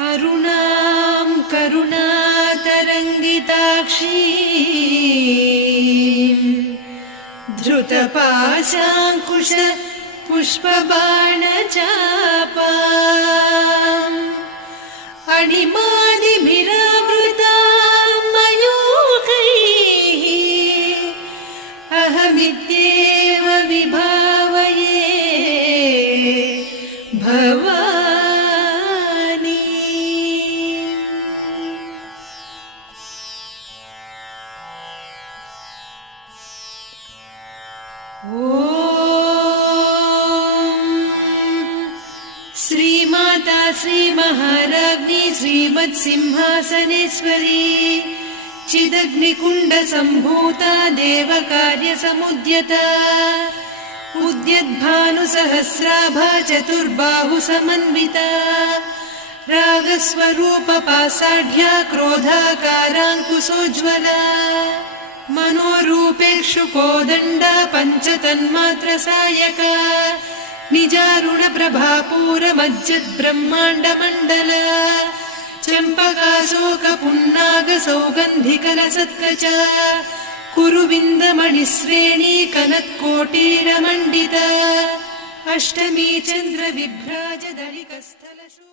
अरुणां करुणातरङ्गिताक्षीं धृतपाशाङ्कुश पुष्पबाणचापाम् अणिमादिभिरावृतां मयूखैः अहमित्येव विभावये भवानी। श्रीमाता श्रीमहाराज्ञी श्रीमत्सिंहासनेश्वरी चिदग्निकुण्डसम्भूता देवकार्यसमुद्यता उद्यद्भानुसहस्राभा चतुर्बाहुसमन्विता रागस्वरूपपासाढ्या क्रोधाकाराङ्कुशोज्ज्वला मनोरूपेक्षुकोदण्डा पञ्चतन्मात्रसायका निजारुणप्रभापूरमज्जद्ब्रह्माण्डमण्डला चम्पकाशोकपुन्नागसौगन्धिकलसत्कचा कुरुविन्दमणिश्रेणी कनत्कोटीरमण्डिता अष्टमी चन्द्रविभ्राजदलिकस्थलशो